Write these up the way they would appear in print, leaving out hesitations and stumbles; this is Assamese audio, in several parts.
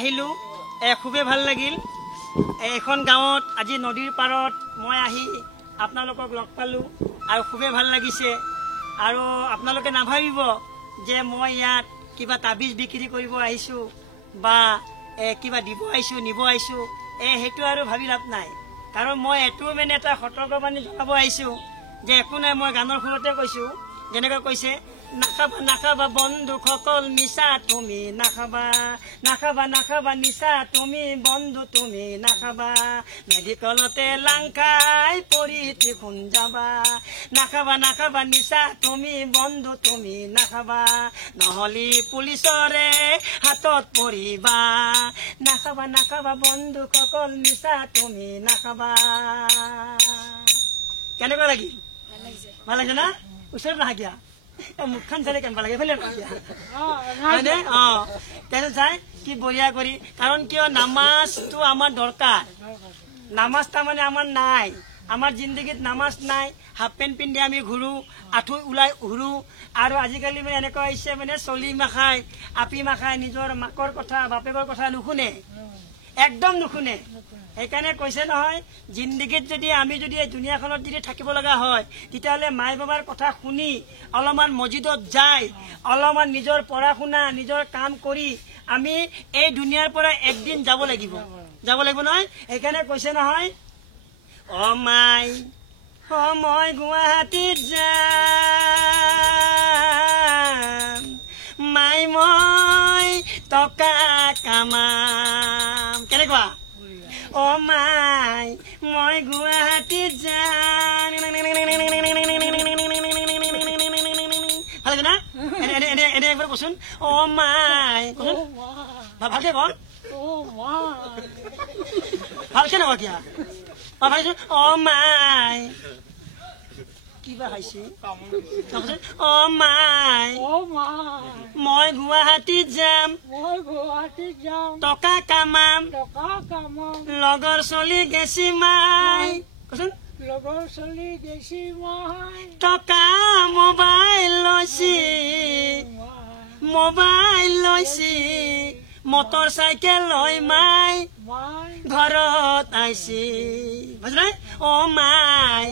আহিলো খুবেই ভাল লাগিল এখন গাঁৱত আজি নদীৰ পাৰত মই আহি আপোনালোকক লগ পালো আৰু খুবেই ভাল লাগিছে আৰু আপোনালোকে নাভাবিব যে মই ইয়াত কিবা তাবিজ বিক্ৰী কৰিব আহিছো বা কিবা দিব আহিছো নিব আহিছো হেতু আৰু ভাবি লাভ নাই কাৰণ মই এটো মানে এটা সতৰ্কবাণী জনাব আহিছো যে একো নাই মই গানৰ সুৰতে কৈছো যেনেকৈ কৈছে নাখাবা নাখাবা বন্ধু সকল নিশা তুমি নাখাবা নাখাবা নাখাবা নিশা তুমি বন্ধু তুমি নাখাবা মেডিকেলতে লাংখাই পৰি ত্ৰিখুন যাবা নাখাবা নাখাবা নিশা তুমি বন্ধু তুমি নাখাবা নহলি পুলিচৰে হাতত পৰিবা নাখাবা নাখাবা বন্ধু সকল নিশা তুমি নাখাবা কেনেকুৱা লাগিল ভাল লাগিছে না ওচৰত নাহাকিয়া মুখখন চালে কেনেকুৱা লাগে এইফালে হয়নে তাৰপিছত চাই কি বঢ়িয়া কৰি কাৰণ কিয় নামাজটো আমাৰ দৰকাৰ নামাজ তাৰমানে আমাৰ নাই আমাৰ জিন্দগীত নামাজ নাই হাফ পেণ্ট পিন্ধি আমি ঘূৰো আঁঠু ওলাই ঘূৰো আৰু আজিকালি মানে এনেকুৱা হৈছে মানে চলি মাখাই আপি মাখাই নিজৰ মাকৰ কথা বাপেকৰ কথা নুশুনে একদম নুশুনে সেইকাৰণে কৈছে নহয় জিন্দগীত যদি আমি যদি এই দুনিয়াখনত যদি থাকিব লগা হয় তেতিয়াহ'লে মাই বাবাৰ কথা শুনি অলপমান মছজিদত যাই অলপমান নিজৰ পঢ়া শুনা নিজৰ কাম কৰি আমি এই দুনিয়াৰ পৰা একদিন যাব লাগিব নহয় সেইকাৰণে কৈছে নহয় অ মাই মই গুৱাহাটীত যাম মাই মই টকা কামাম কেনেকুৱা অ মাই মই গুৱাহাটীত যাম ভাল লাগে না এনে একবাৰ কচোন অ মাই ভালকে কন ভালকে নকয় কিয়া ভাবিছো অ মাই কিবা খাইছে অ মাই মই গুৱাহাটীত যাম টকা কামাম লগৰ চলি গেছি মাই কচোন লগৰ চলি গেছি মাই টকা মোবাইল লৈছি মটৰ চাইকেল লৈ মাই ঘৰত আইছি বুঝলাই অ মাই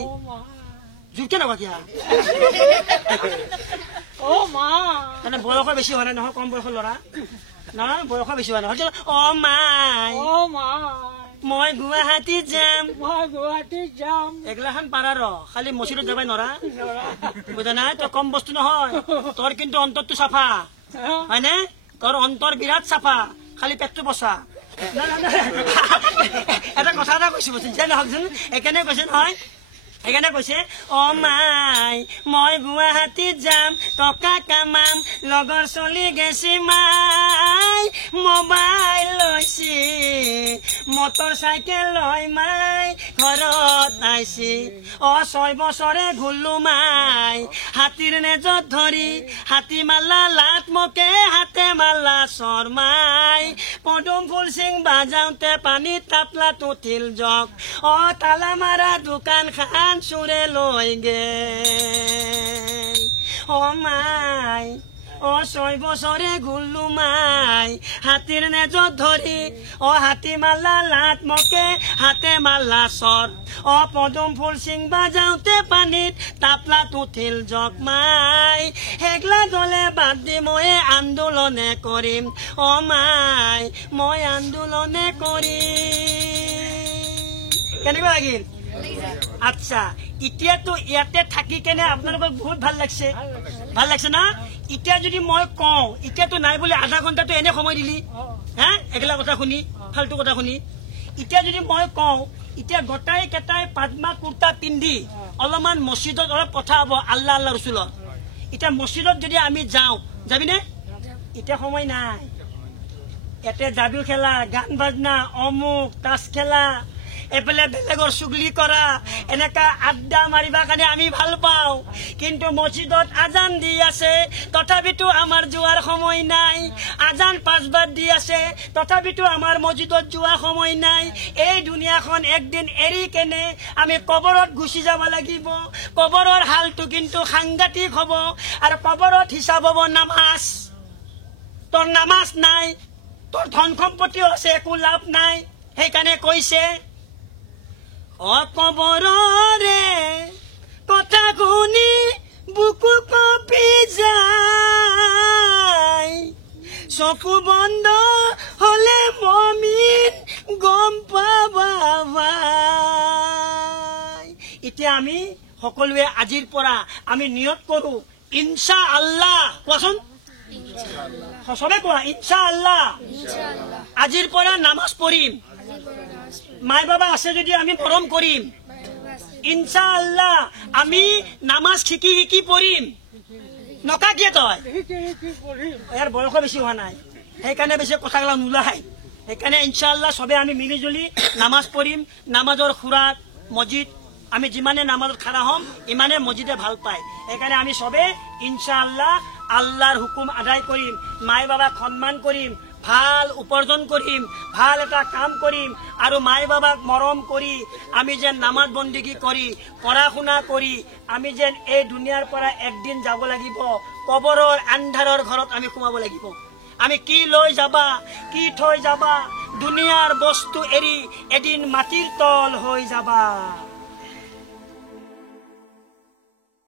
জুকে নকয় কিয়া অ মা মানে বয়স বেছি হোৱা নাই নহয় কম বয়সৰ ল'ৰা নহয় বয়স বেছি হোৱা নাই অ মাই মই গুৱাহাটীত যাম এগিলাখান পাৰা ৰ খালি মছজিদত যাবাই নৰা বুজা নাই তই কম বস্তু নহয় তোৰ কিন্তু অন্তৰটো চাফা হয়নে তোৰ অন্তৰ বিৰাট চাফা খালি পেটটো বচা এটা কথা এটা কৈছো যে নহকচোন সেইকাৰণে কৈছে নহয় সেইকাৰণে কৈছে অ মাই মই গুৱাহাটীত যাম টকা কামাম লগৰ চলি গেছি মাই মোবাইল লৈছি মটৰ চাইকেল লৈ মাই ঘৰত আইছি অ 6 বছৰে ঘূৰলো মাই হাতীৰ নেজত ধৰি হাতী মালা লাট মোকে হাতে মালা শৰ্মাই পদুম ফুল সিং বাজাওঁতে পানীত তাপলা তুঠিল জগ অ তালা মাৰা দোকান খান চুৰে লৈ গেল অ মাই অ 6 বছৰে ঘূৰলো মাই হাতীৰ নেজত ধৰি অ হাতী মালা লাট মোকে হাতে মালা চৰ অ পদুম ফুল সিং বাজাওঁতে পানীত তাপলা তুঠিল জগ মাই হেগলা দলে বাদ দি মই আন্দোলনে কৰিম অ মাই মই আন্দোলনে কৰিম কেনেকুৱা লাগিল আচ্ছা এতিয়াতো ইয়াতে থাকি কেনে আপোনালোকক বহুত ভাল লাগছে না এতিয়া যদি মই কওঁ এতিয়াতো নাই বুলি আধা ঘণ্টাটো এনে সময় দিলি হা এগলা কথা শুনি ফাল্টু কথা শুনি এতিয়া যদি মই কওঁ এতিয়া গোটাই কেটাই পাদমা কুৰ্তা পিন্ধি অলপমান মছজিদত অলপ কথা হ'ব আল্লাহ আল্লাহ ৰসুলত এতিয়া মছজিদত যদি আমি যাওঁ যাবিনে এতিয়া সময় নাই এতে যাদু খেলা গান বাজনা অমুক তাস খেলা এফালে বেলেগৰ চুগলি কৰা এনেকা আড্ডা মাৰিবা কাৰণে আমি ভাল পাওঁ কিন্তু মছজিদত আজান দি আছে তথাপিতো আমাৰ যোৱাৰ সময় নাই আজান 5 বাৰ দি আছে তথাপিতো আমাৰ মছজিদত যোৱা সময় নাই এই দুনিয়াখন একদিন এৰি কেনে আমি কবৰত গুচি যাব লাগিব কবৰৰ হালটো কিন্তু সাংঘাতিক হ'ব আৰু কবৰত হিচাপ হ'ব নামাজ তোৰ নামাজ নাই তোৰ ধন সম্পত্তিও আছে, একো লাভ নাই। সেইকাৰণে কৈছে অকবৰৰে কথা শুনি বুকু কঁপি যায়, চকু বন্ধ হলে মমিন গম পাবা। এতিয়া আমি সকলোৱে আজিৰ পৰা আমি নিয়ত কৰো ইনশা আল্লাহ, কোৱাচোন সবে কোৱা ইনশা আল্লাহ, আজিৰ পৰা নামাজ পঢ়িম, মাই বাবা আছে যদি আমি মৰম কৰিম, ইনশা আল্লাহ আমি নামাজ শিকি শিকি পঢ়িম। নকাকিয়ে তই ইয়াৰ বয়স বেছি হোৱা নাই, সেইকাৰণে বেছি কথাগিলা নোলায়। সেইকাৰণে ইনশা আল্লাহ সবে আমি মিলি জুলি নামাজ পঢ়িম। নামাজৰ খুৰাক মছজিদ আমি যিমানে নামাজত খাৰা হ'ম ইমানে মছজিদে ভাল পায়। সেইকাৰণে আমি সবে ইনশা আল্লাহ আল্লাহৰ হুকুম আদায় কৰিম, মাই বাবাক সন্মান কৰিম, ভাল উপাৰ্জন কৰিম, ভাল এটা কাম কৰিম, আৰু মাই বাবাক মৰম কৰি আমি যেন নামাজ বন্দিগী কৰি পঢ়া শুনা কৰি আমি যেন এই দুনিয়াৰ পৰা একদিন যাব লাগিব, কবৰৰ আন্ধাৰৰ ঘৰত আমি সোমাব লাগিব। আমি কি লৈ যাবা, কি থৈ যাবা, দুনিয়াৰ বস্তু এৰি এদিন মাটিৰ তল হৈ যাবা।